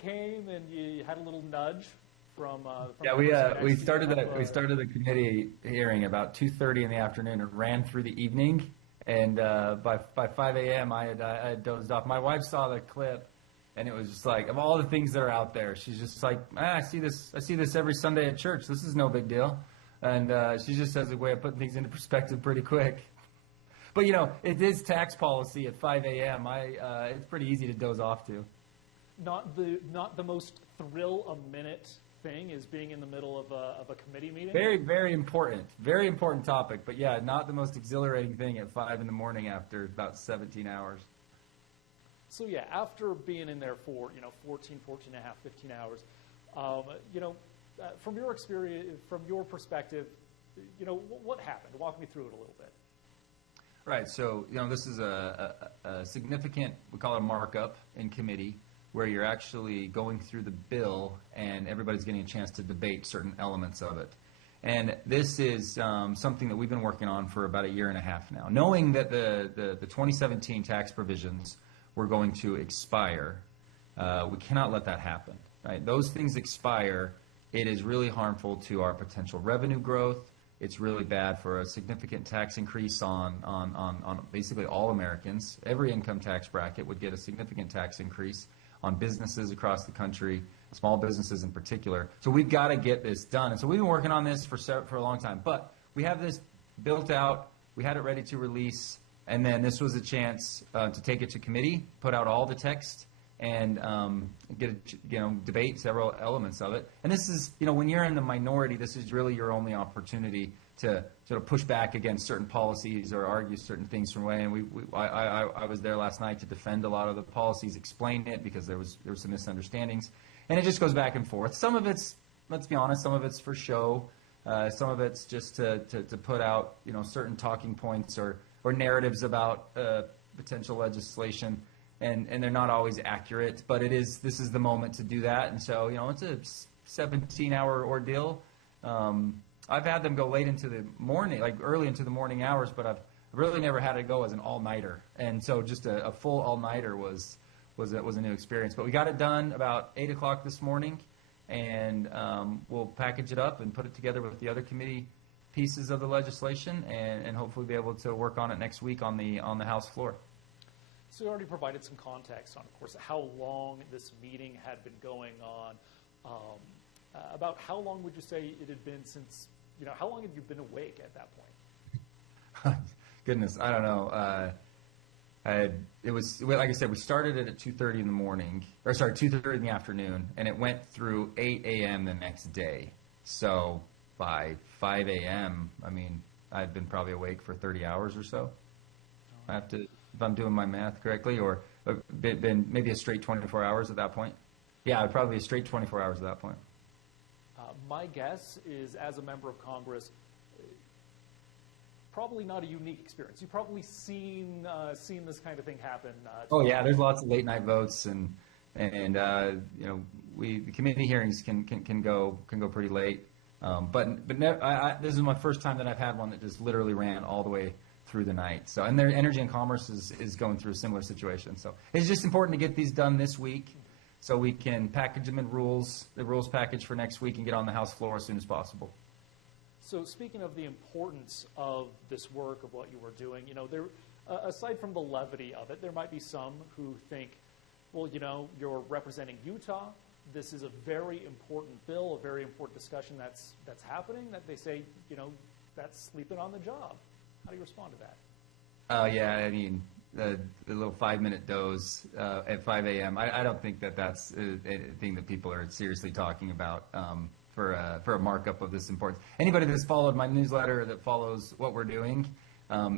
came and you had a little nudge from Yeah, the person we next to you started of, the committee hearing about 2:30 in the afternoon. It ran through the evening, and by 5 a.m. I had dozed off. My wife saw the clip, and it was just like, of all the things that are out there, she's just like, I see this every Sunday at church. This is no big deal, and she just has a way of putting things into perspective pretty quick. But it is tax policy at 5 a.m. It's pretty easy to doze off to. not the most thrill a minute thing is being in the middle of a committee meeting. Very, very important topic. But yeah, not the most exhilarating thing at 5 in the morning after about 17 hours. So yeah, after being in there for 14 and a half, 15 hours, from your experience, from your perspective, what happened? Walk me through it a little bit. Right. So this is a significant, we call it a markup in committee, where you're actually going through the bill and everybody's getting a chance to debate certain elements of it. And this is something that we've been working on for about a year and a half now, knowing that the 2017 tax provisions were going to expire. We cannot let that happen. Right? Those things expire. It is really harmful to our potential revenue growth. It's really bad for a significant tax increase on basically all Americans. Every income tax bracket would get a significant tax increase on businesses across the country, small businesses in particular. So we've got to get this done. And so we've been working on this for a long time. But we have this built out. We had it ready to release. And then this was a chance to take it to committee, put out all the text, and debate several elements of it. And this is, when you're in the minority, this is really your only opportunity to sort of push back against certain policies or argue certain things from way. And I was there last night to defend a lot of the policies, explain it because there was some misunderstandings, and it just goes back and forth. Some of it's, let's be honest, some of it's for show. Some of it's just to put out certain talking points or narratives about potential legislation. And they're not always accurate, but this is the moment to do that. And so, it's a 17-hour ordeal. I've had them go late into the morning, like early into the morning hours, but I've really never had it go as an all-nighter. And so just a full all-nighter was a new experience. But we got it done about 8 o'clock this morning, and we'll package it up and put it together with the other committee pieces of the legislation, and hopefully be able to work on it next week on the House floor. So you already provided some context on, of course, how long this meeting had been going on. About how long would you say it had been since, how long have you been awake at that point? Goodness, I don't know. It was, like I said, we started it at 2:30 in the morning, 2:30 in the afternoon, and it went through 8 a.m. the next day. So by 5 a.m., I've been probably awake for 30 hours or so. I have to, if I'm doing my math correctly, or been maybe a straight 24 hours at that point. Yeah, it'd probably be a straight 24 hours at that point. My guess is, as a member of Congress, probably not a unique experience. You've probably seen this kind of thing happen. Oh yeah, there's lots of late night votes, and the committee hearings can go pretty late. But this is my first time that I've had one that just literally ran all the way through the night. So, and their Energy and Commerce is going through a similar situation. So it's just important to get these done this week so we can package them in the rules package for next week and get on the House floor as soon as possible. So speaking of the importance of this work, of what you were doing, there, aside from the levity of it, there might be some who think, well, you're representing Utah. This is a very important bill, a very important discussion that's happening, that they say, that's sleeping on the job. How do you respond to that? Yeah, the little 5-minute doze at 5 a.m. I don't think that's anything that people are seriously talking about for a markup of this importance. Anybody that's followed my newsletter, that follows what we're doing,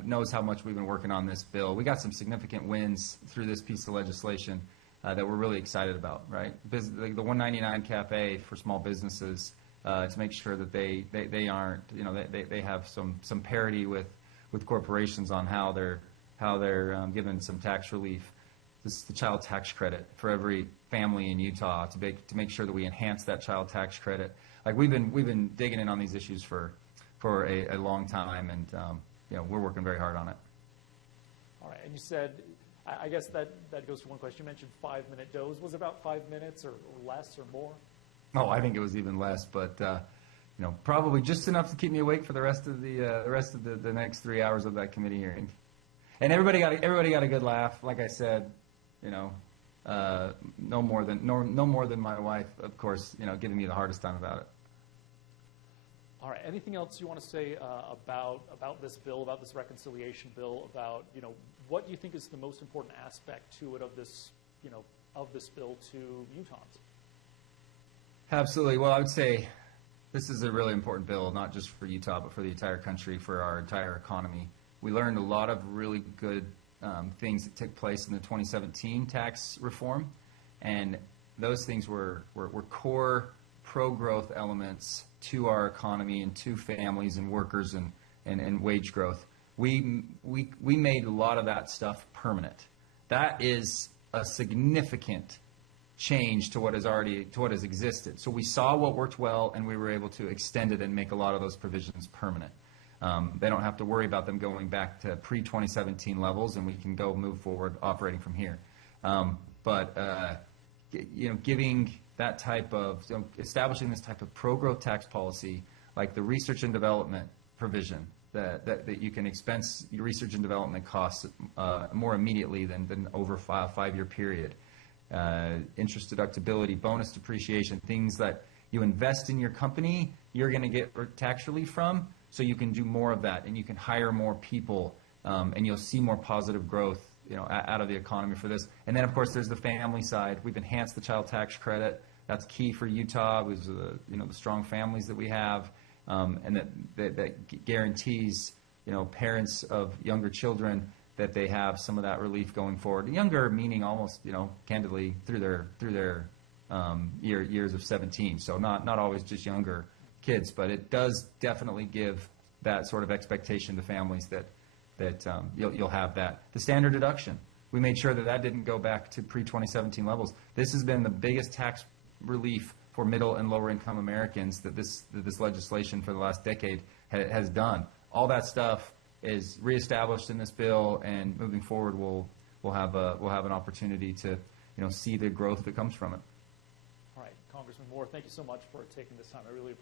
knows how much we've been working on this bill. We got some significant wins through this piece of legislation that we're really excited about, right? The 199 cafe for small businesses to make sure that they aren't, they have some parity with corporations on how they're given some tax relief. This is the child tax credit for every family in Utah to make sure that we enhance that child tax credit. Like we've been digging in on these issues for a long time, and we're working very hard on it. All right, and you said I guess that goes to one question. You mentioned 5-minute doze. Was it about 5 minutes or less or more? Oh, I think it was even less, but probably just enough to keep me awake for the rest of the next 3 hours of that committee hearing. And everybody got a good laugh. Like I said, no more than my wife, of course, giving me the hardest time about it. All right. Anything else you want to say about this bill, about this reconciliation bill, about what you think is the most important aspect to it of this bill to Utahns? Absolutely. Well, I would say this is a really important bill, not just for Utah, but for the entire country, for our entire economy. We learned a lot of really good things that took place in the 2017 tax reform, and those things were core pro-growth elements to our economy and to families and workers and wage growth. We made a lot of that stuff permanent. That is a significant change to what has existed. So we saw what worked well, and we were able to extend it and make a lot of those provisions permanent. They don't have to worry about them going back to pre-2017 levels, and we can move forward operating from here. Giving that type of, establishing this type of pro-growth tax policy, like the research and development provision, that you can expense your research and development costs more immediately than over a 5-year period. Interest deductibility, bonus depreciation, things that you invest in your company, you're going to get tax relief from, so you can do more of that, and you can hire more people, and you'll see more positive growth out of the economy for this. And then, of course, there's the family side. We've enhanced the child tax credit. That's key for Utah. It was the strong families that we have, and that guarantees parents of younger children that they have some of that relief going forward. Younger meaning almost candidly through their years of 17. So not always just younger kids, but it does definitely give that sort of expectation to families that you'll have that. The standard deduction, we made sure that didn't go back to pre-2017 levels. This has been the biggest tax relief for middle and lower income Americans that this legislation for the last decade has done. All that stuff is reestablished in this bill, and moving forward, we'll have an opportunity to see the growth that comes from it. All right, Congressman Moore, thank you so much for taking this time. I really appreciate it.